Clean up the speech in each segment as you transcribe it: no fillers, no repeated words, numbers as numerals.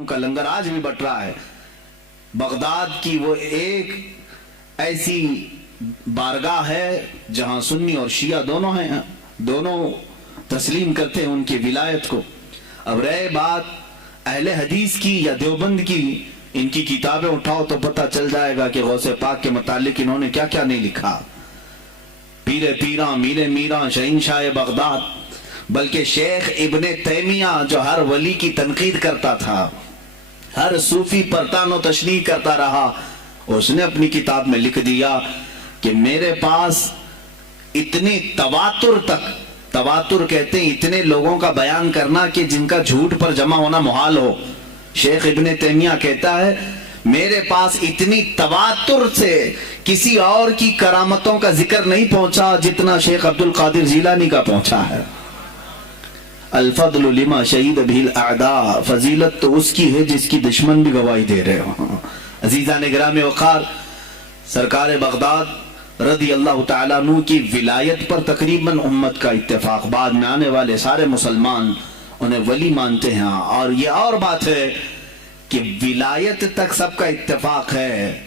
کا لنگر آج بھی بٹ رہا ہے۔ بغداد کی وہ ایک ایسی بارگاہ ہے جہاں سنی اور شیعہ دونوں ہیں، دونوں تسلیم کرتے ہیں ان کی ولایت کو۔ اب رہے بات اہل حدیث کی یا دیوبند کی، ان کی کتابیں اٹھاؤ تو پتہ چل جائے گا کہ غوث پاک کے متعلق انہوں نے کیا کیا نہیں لکھا۔ پیر پیراں، میر میراں، شہنشاہ بغداد، بلکہ شیخ ابن تیمیہ جو ہر ولی کی تنقید کرتا تھا، ہر صوفی پر تان و تشریح کرتا رہا، اس نے اپنی کتاب میں لکھ دیا کہ میرے پاس اتنی تواتر تک، تواتر کہتے ہیں اتنے لوگوں کا بیان کرنا کہ جن کا جھوٹ پر جمع ہونا محال ہو۔ شیخ ابن تیمیہ کہتا ہے میرے پاس اتنی تواتر سے کسی اور کی کرامتوں کا ذکر نہیں پہنچا جتنا شیخ عبد القادر جیلانی کا پہنچا ہے۔ الفضل لما شہید بھی الاعداء، فضیلت تو اس کی ہے جس کی دشمن بھی گواہی دے رہے ہوں۔ عزیزان گرامی وقار، سرکار بغداد رضی اللہ تعالیٰ عنہ کی ولایت پر تقریباً امت کا اتفاق، بعد میں آنے والے سارے مسلمان انہیں ولی مانتے ہیں۔ اور یہ اور بات ہے کہ ولایت تک سب کا اتفاق ہے،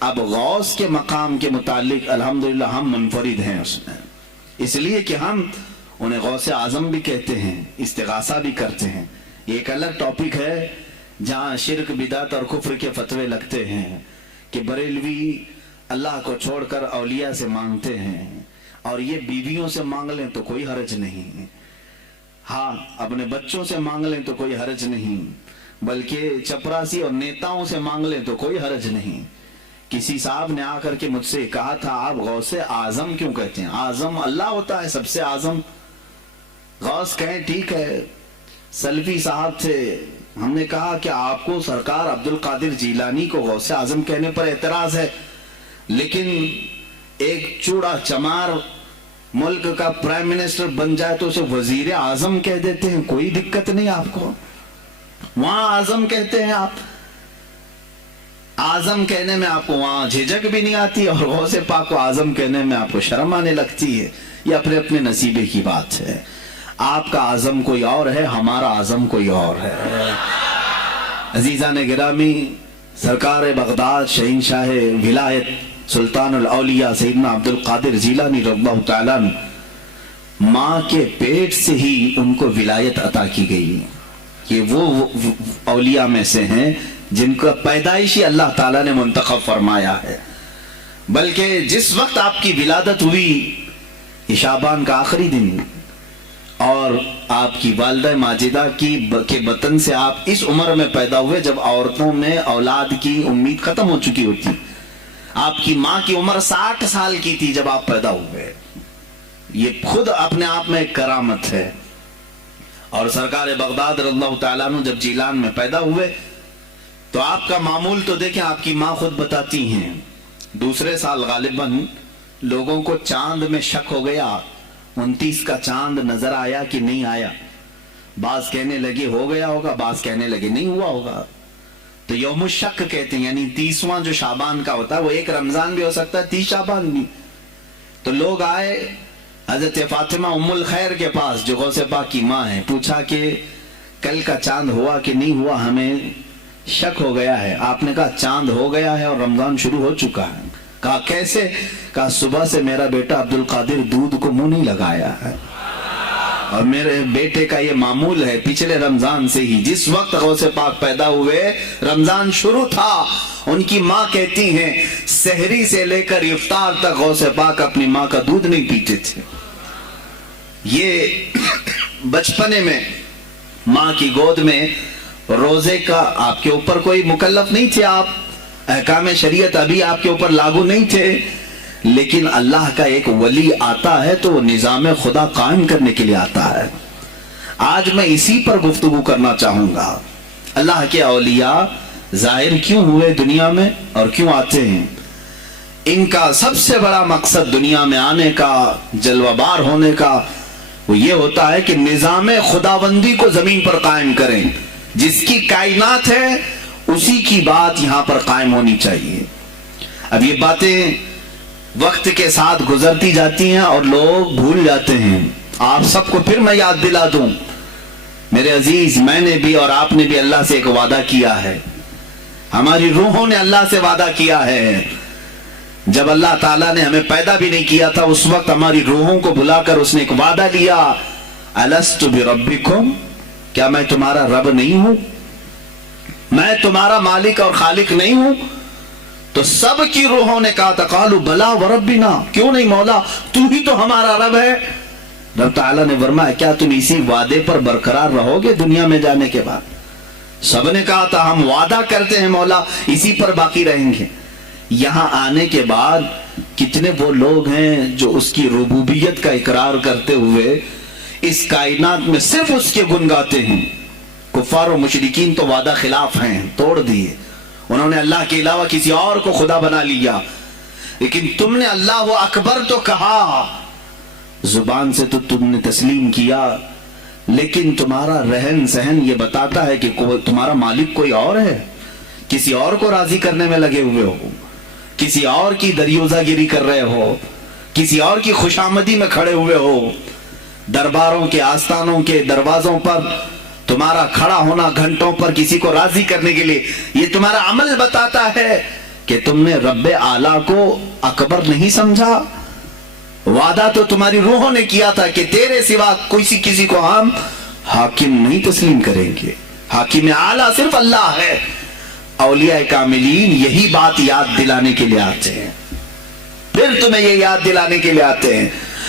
اب غوث کے مقام کے متعلق الحمدللہ ہم منفرد ہیں اس میں، اس لیے کہ ہم انہیں غوث اعظم بھی کہتے ہیں، استغاثہ بھی کرتے ہیں۔ یہ ایک الگ ٹاپک ہے جہاں شرک، بدعت اور کفر کے فتوے لگتے ہیں کہ بریلوی اللہ کو چھوڑ کر اولیاء سے مانگتے ہیں، اور یہ بیویوں سے مانگ لیں تو کوئی حرج نہیں، ہاں اپنے بچوں سے مانگ لیں تو کوئی حرج نہیں، بلکہ چپراسی اور نیتاؤں سے مانگ لیں تو کوئی حرج نہیں۔ کسی صاحب نے آ کر کے مجھ سے کہا تھا آپ غوث اعظم کیوں کہتے ہیں؟ اعظم اللہ ہوتا ہے، سب سے اعظم غوث کہیں ٹھیک ہے۔ سلفی صاحب تھے، ہم نے کہا کہ آپ کو سرکار عبد القادر جیلانی کو غوث اعظم کہنے پر اعتراض ہے، لیکن ایک چوڑا چمار ملک کا پرائم منسٹر بن جائے تو اسے وزیر اعظم کہہ دیتے ہیں، کوئی دقت نہیں آپ کو، وہاں اعظم کہتے ہیں آپ، اعظم کہنے میں آپ کو وہاں جھجک بھی نہیں آتی، اور غوث پاک کو اعظم کہنے میں آپ کو شرم آنے لگتی ہے۔ یہ اپنے اپنے نصیبے کی بات ہے، آپ کا اعظم کوئی اور ہے، ہمارا اعظم کوئی اور ہے۔ عزیزان گرامی، سرکار بغداد شہنشاہ ولایت سلطان الاولیاء سیدنا عبد القادر جیلانی رضی اللہ تعالیٰ عنہ، ماں کے پیٹ سے ہی ان کو ولایت عطا کی گئی۔ یہ وہ اولیاء میں سے ہیں جن کا پیدائشی اللہ تعالیٰ نے منتخب فرمایا ہے، بلکہ جس وقت آپ کی ولادت ہوئی یہ شعبان کا آخری دن، اور آپ کی والدہ ماجدہ کے بطن سے آپ اس عمر میں پیدا ہوئے جب عورتوں میں اولاد کی امید ختم ہو چکی ہوتی۔ آپ کی ماں کی عمر 60 سال کی تھی جب آپ پیدا ہوئے، یہ خود اپنے آپ میں ایک کرامت ہے۔ اور سرکار بغداد رضی اللہ تعالیٰ عنہ جب جیلان میں پیدا ہوئے تو آپ کا معمول تو دیکھیں، آپ کی ماں خود بتاتی ہیں دوسرے سال غالباً لوگوں کو چاند میں شک ہو گیا، 29 کا چاند نظر آیا کہ نہیں آیا، بعض کہنے لگے ہو گیا ہوگا، بعض کہنے لگے نہیں ہوا ہوگا، تو یوم الشک کہتے ہیں، یعنی 30واں جو شعبان کا ہوتا ہے، وہ ایک رمضان بھی ہو سکتا ہے، 30 شعبان بھی۔ تو لوگ آئے حضرت فاطمہ ام الخیر کے پاس جو غوث پاک کی ماں ہیں، پوچھا کہ کل کا چاند ہوا کہ نہیں ہوا، ہمیں شک ہو گیا ہے۔ آپ نے کہا چاند ہو گیا ہے اور رمضان شروع ہو چکا ہے۔ کہا کیسے؟ کہا صبح سے میرا بیٹا عبد القادر دودھ کو منہ نہیں لگایا ہے، اور میرے بیٹے کا یہ معمول ہے پچھلے رمضان سے ہی، جس وقت غوث پاک پیدا ہوئے رمضان شروع تھا۔ ان کی ماں کہتی ہیں سحری سے لے کر افطار تک غوث پاک اپنی ماں کا دودھ نہیں پیتے تھے۔ یہ بچپنے میں ماں کی گود میں روزے کا آپ کے اوپر کوئی مکلف نہیں تھے، آپ احکام شریعت ابھی آپ کے اوپر لاگو نہیں تھے، لیکن اللہ کا ایک ولی آتا ہے تو وہ نظام خدا قائم کرنے کے لیے آتا ہے۔ آج میں اسی پر گفتگو کرنا چاہوں گا، اللہ کے اولیاء ظاہر کیوں ہوئے دنیا میں اور کیوں آتے ہیں؟ ان کا سب سے بڑا مقصد دنیا میں آنے کا، جلوہ بار ہونے کا، وہ یہ ہوتا ہے کہ نظام خداوندی کو زمین پر قائم کریں، جس کی کائنات ہے اسی کی بات یہاں پر قائم ہونی چاہیے۔ اب یہ باتیں وقت کے ساتھ گزرتی جاتی ہیں اور لوگ بھول جاتے ہیں۔ آپ سب کو پھر میں یاد دلا دوں میرے عزیز، میں نے بھی اور آپ نے بھی اللہ سے ایک وعدہ کیا ہے، ہماری روحوں نے اللہ سے وعدہ کیا ہے. جب اللہ تعالیٰ نے ہمیں پیدا بھی نہیں کیا تھا اس وقت ہماری روحوں کو بلا کر اس نے ایک وعدہ لیا، الست بربکم، کیا میں تمہارا رب نہیں ہوں، میں تمہارا مالک اور خالق نہیں ہوں؟ تو سب کی روحوں نے کہا تھا قالوا بلا وربنا، کیوں نہیں مولا، تو ہی تو ہمارا رب ہے. رب تعالیٰ نے فرمایا کیا تم اسی وعدے پر برقرار رہو گے دنیا میں جانے کے بعد؟ سب نے کہا تھا ہم وعدہ کرتے ہیں مولا اسی پر باقی رہیں گے. یہاں آنے کے بعد کتنے وہ لوگ ہیں جو اس کی ربوبیت کا اقرار کرتے ہوئے اس کائنات میں صرف اس کے گن گاتے ہیں. کفار و مشرکین تو وعدہ خلاف ہیں، توڑ دیے، انہوں نے اللہ کے علاوہ کسی اور کو خدا بنا لیا. لیکن تم نے اللہ اکبر تو کہا، زبان سے تو تم نے تسلیم کیا، لیکن تمہارا رہن سہن یہ بتاتا ہے کہ تمہارا مالک کوئی اور ہے. کسی اور کو راضی کرنے میں لگے ہوئے ہو، کسی اور کی دریوزہ گیری کر رہے ہو، کسی اور کی خوشامدی میں کھڑے ہوئے ہو. درباروں کے آستانوں کے دروازوں پر تمہارا کھڑا ہونا گھنٹوں پر کسی کو راضی کرنے کے لیے، یہ تمہارا عمل بتاتا ہے کہ تم نے رب اعلیٰ کو اکبر نہیں سمجھا. وعدہ تو تمہاری روحوں نے کیا تھا کہ تیرے سوا کسی کو ہم حاکم نہیں تسلیم کریں گے، حاکم اعلیٰ صرف اللہ ہے. اولیاء کاملین یہی بات یاد دلانے کے لیے آتے ہیں، پھر تمہیں یہ یاد دلانے کے لیے آتے ہیں.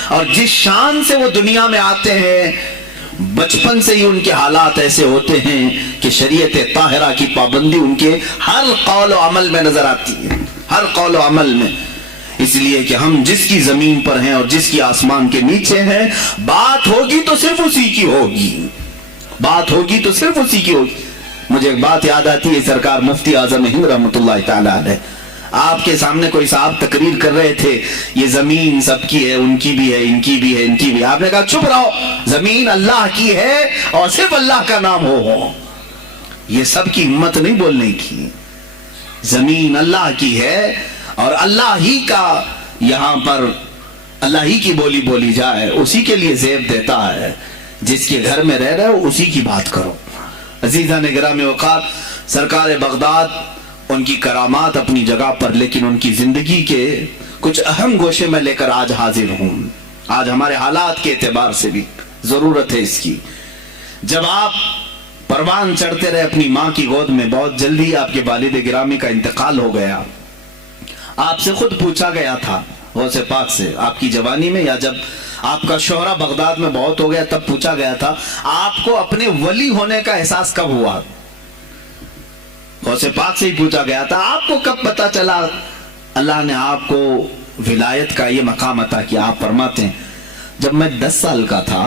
اور جس شان سے وہ دنیا میں آتے ہیں بچپن سے ہی ان کے حالات ایسے ہوتے ہیں کہ شریعت طاہرہ کی پابندی ان کے ہر قول و عمل میں نظر آتی ہے، ہر قول و عمل میں. اس لیے کہ ہم جس کی زمین پر ہیں اور جس کی آسمان کے نیچے ہیں، بات ہوگی تو صرف اسی کی ہوگی، بات ہوگی تو صرف اسی کی ہوگی. مجھے ایک بات یاد آتی ہے، سرکار مفتی اعظم ہند رحمۃ اللہ تعالی علیہ آپ کے سامنے کوئی صاحب تقریر کر رہے تھے، یہ زمین سب کی ہے، ان کی بھی ہے، ان کی بھی ہے، ان کی بھی ہے. آپ نے کہا چپ رہو، زمین اللہ کی ہے اور صرف اللہ کا نام ہو. یہ سب کی ہمت نہیں بولنے کی، زمین اللہ کی ہے اور اللہ ہی کا یہاں پر اللہ ہی کی بولی بولی جائے، اسی کے لیے زیب دیتا ہے. جس کے گھر میں رہ رہے ہو اسی کی بات کرو. عزیزان گرامی اوقات، سرکار بغداد ان کی کرامات اپنی جگہ پر، لیکن ان کی زندگی کے کچھ اہم گوشے میں لے کر آج حاضر ہوں. آج ہمارے حالات کے اعتبار سے بھی ضرورت ہے اس کی. جب آپ پروان چڑھتے رہے اپنی ماں کی گود میں، بہت جلدی آپ کے والد گرامی کا انتقال ہو گیا. آپ سے خود پوچھا گیا تھا غوث پاک سے آپ کی جوانی میں، یا جب آپ کا شہرہ بغداد میں بہت ہو گیا تب پوچھا گیا تھا آپ کو اپنے ولی ہونے کا احساس کب ہوا؟ غوث پاک سے ہی پوچھا گیا تھا آپ کو کب پتا چلا اللہ نے آپ کو ولایت کا یہ مقام عطا کیا؟ آپ فرماتے ہیں جب میں 10 سال کا تھا،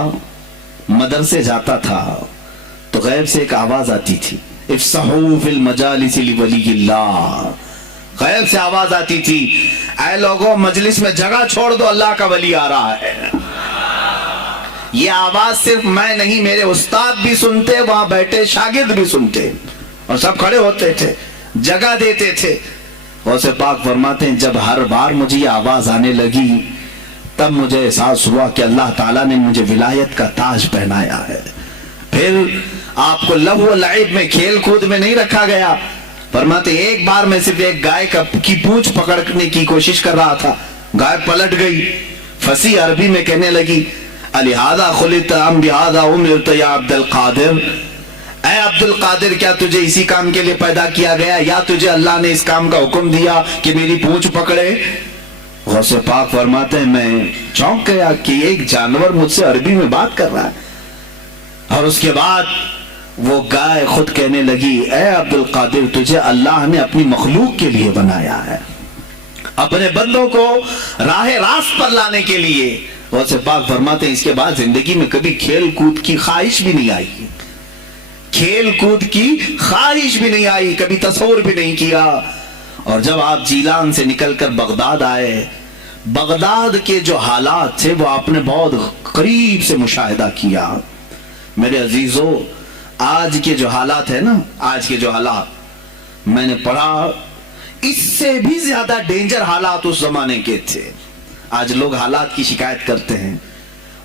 مدرسے جاتا تھا تو غیب سے ایک آواز آتی تھی، افصحوا فی المجالس لولی اللہ. غیب سے آواز آتی تھی اے لوگوں مجلس میں جگہ چھوڑ دو، اللہ کا ولی آ رہا ہے. یہ آواز صرف میں نہیں، میرے استاد بھی سنتے، وہاں بیٹھے شاگرد بھی سنتے اور سب کھڑے ہوتے تھے، جگہ دیتے تھے. غوث پاک فرماتے ہیں جب ہر بار مجھے یہ آواز آنے لگی تب مجھے احساس ہوا کہ اللہ تعالیٰ نے مجھے ولایت کا تاج پہنایا ہے. پھر آپ کو لہو و لعب میں، کھیل کود میں نہیں رکھا گیا. فرماتے ایک بار میں صرف ایک گائے کی پونچھ پکڑنے کی کوشش کر رہا تھا، گائے پلٹ گئی، فصیح عربی میں کہنے لگی الہذا خلقت ام بہذا امرت یا عبد القادر، اے عبد القادر کیا تجھے اسی کام کے لیے پیدا کیا گیا یا تجھے اللہ نے اس کام کا حکم دیا کہ میری پونچھ پکڑے؟ غوث پاک فرماتے ہیں میں چونک گیا کہ ایک جانور مجھ سے عربی میں بات کر رہا ہے. اور اس کے بعد وہ گائے خود کہنے لگی اے عبد القادر تجھے اللہ نے اپنی مخلوق کے لیے بنایا ہے، اپنے بندوں کو راہ راست پر لانے کے لیے. غوث پاک فرماتے ہیں اس کے بعد زندگی میں کبھی کھیل کود کی خواہش بھی نہیں آئی، کھیل کود کی خواہش بھی نہیں آئی، کبھی تصور بھی نہیں کیا. اور جب آپ جیلان سے نکل کر بغداد آئے، بغداد کے جو حالات تھے وہ آپ نے بہت قریب سے مشاہدہ کیا. میرے عزیزو آج کے جو حالات ہیں نا، آج کے جو حالات میں نے پڑھا اس سے بھی زیادہ ڈینجر حالات اس زمانے کے تھے. آج لوگ حالات کی شکایت کرتے ہیں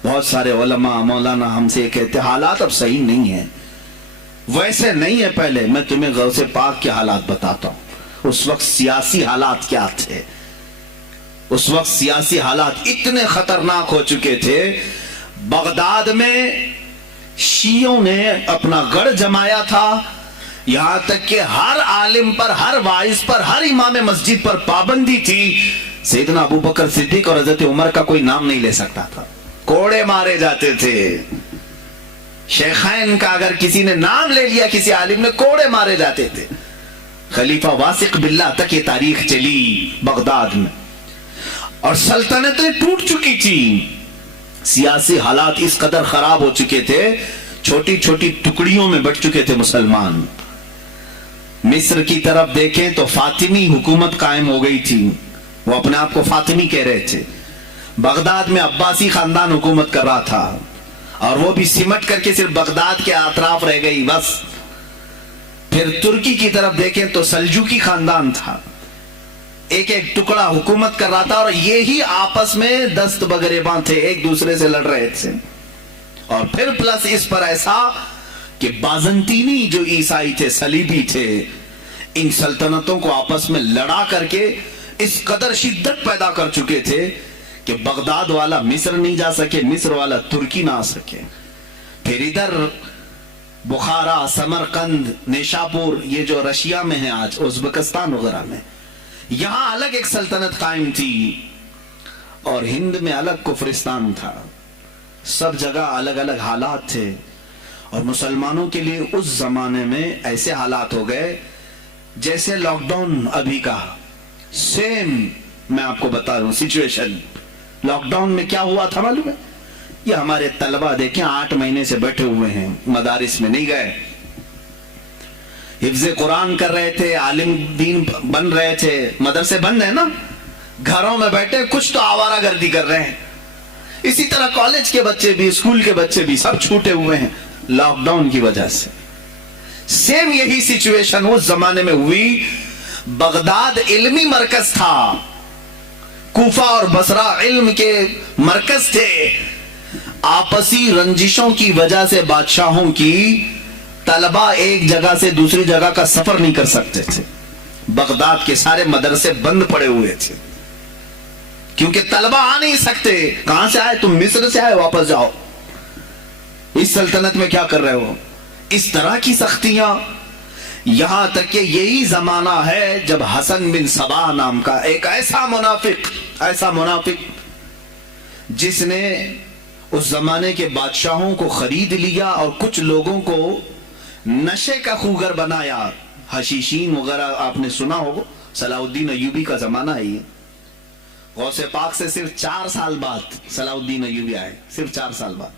بہت سارے علماء مولانا ہم سے کہتے حالات اب صحیح نہیں ہیں، ویسے نہیں ہے پہلے. میں تمہیں غوث پاک کے حالات بتاتا ہوں. اس وقت سیاسی حالات کیا تھے. اس وقت سیاسی حالات اتنے خطرناک ہو چکے تھے. بغداد میں شیعوں نے اپنا گڑھ جمایا تھا، یہاں تک کہ ہر عالم پر، ہر واعظ پر، ہر امام مسجد پر پابندی تھی. سیدنا ابو بکر صدیق اور حضرت عمر کا کوئی نام نہیں لے سکتا تھا، کوڑے مارے جاتے تھے. شیخین کا اگر کسی نے نام لے لیا کسی عالم نے، کوڑے مارے جاتے تھے. خلیفہ واثق باللہ تک یہ تاریخ چلی بغداد میں، اور سلطنتیں ٹوٹ چکی تھی. سیاسی حالات اس قدر خراب ہو چکے تھے، چھوٹی چھوٹی ٹکڑیوں میں بٹ چکے تھے مسلمان. مصر کی طرف دیکھیں تو فاطمی حکومت قائم ہو گئی تھی، وہ اپنے آپ کو فاطمی کہہ رہے تھے. بغداد میں عباسی خاندان حکومت کر رہا تھا، اور وہ بھی سمٹ کر کے صرف بغداد کے اطراف رہ گئی بس. پھر ترکی کی طرف دیکھیں تو سلجوکی خاندان تھا، ایک ایک ٹکڑا حکومت کر رہا تھا، اور یہی آپس میں دست بگریباں تھے، ایک دوسرے سے لڑ رہے تھے. اور پھر پلس اس پر ایسا کہ بازنطینی جو عیسائی تھے، صلیبی تھے، ان سلطنتوں کو آپس میں لڑا کر کے اس قدر شدت پیدا کر چکے تھے کہ بغداد والا مصر نہیں جا سکے، مصر والا ترکی نہ آ سکے. پھر ادھر بخارا، سمرقند، نیشاپور، یہ جو رشیا میں ہیں آج، ازبکستان وغیرہ میں، یہاں الگ ایک سلطنت قائم تھی، اور ہند میں الگ کفرستان تھا. سب جگہ الگ الگ حالات تھے. اور مسلمانوں کے لیے اس زمانے میں ایسے حالات ہو گئے جیسے لاک ڈاؤن ابھی کا سیم. میں آپ کو بتا رہا ہوں سچویشن. لاک ڈاؤن میں کیا ہوا تھا معلوم ہے؟ یہ ہمارے طلبہ دیکھیں 8 مہینے سے بیٹھے ہوئے ہیں، مدارس میں نہیں گئے، حفظ قرآن کر رہے تھے، عالم دین بن رہے تھے. مدرسے بند ہیں نا، گھروں میں بیٹھے کچھ تو آوارہ گردی کر رہے ہیں. اسی طرح کالج کے بچے بھی، اسکول کے بچے بھی، سب چھوٹے ہوئے ہیں لاک ڈاؤن کی وجہ سے. سیم یہی سچویشن اس زمانے میں ہوئی. بغداد علمی مرکز تھا، کوفہ اور بصرہ علم کے مرکز تھے. آپسی رنجشوں کی وجہ سے بادشاہوں کی طلبہ ایک جگہ سے دوسری جگہ کا سفر نہیں کر سکتے تھے. بغداد کے سارے مدرسے بند پڑے ہوئے تھے، کیونکہ طلبہ آ نہیں سکتے. کہاں سے آئے تم؟ مصر سے آئے، واپس جاؤ. اس سلطنت میں کیا کر رہے ہو؟ اس طرح کی سختیاں. یہاں تک کہ یہی زمانہ ہے جب حسن بن صباح نام کا ایک ایسا منافق جس نے اس زمانے کے بادشاہوں کو خرید لیا اور کچھ لوگوں کو نشے کا خوگر بنایا. حشیشین وغیرہ آپ نے سنا ہوگا، صلاح الدین ایوبی کا زمانہ ہے یہ. غوث پاک سے صرف 4 سال بعد صلاح الدین ایوبی آئے، صرف 4 سال بعد.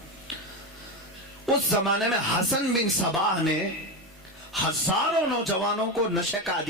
اس زمانے میں حسن بن صباح نے ہزاروں نوجوانوں کو نشے کا عادی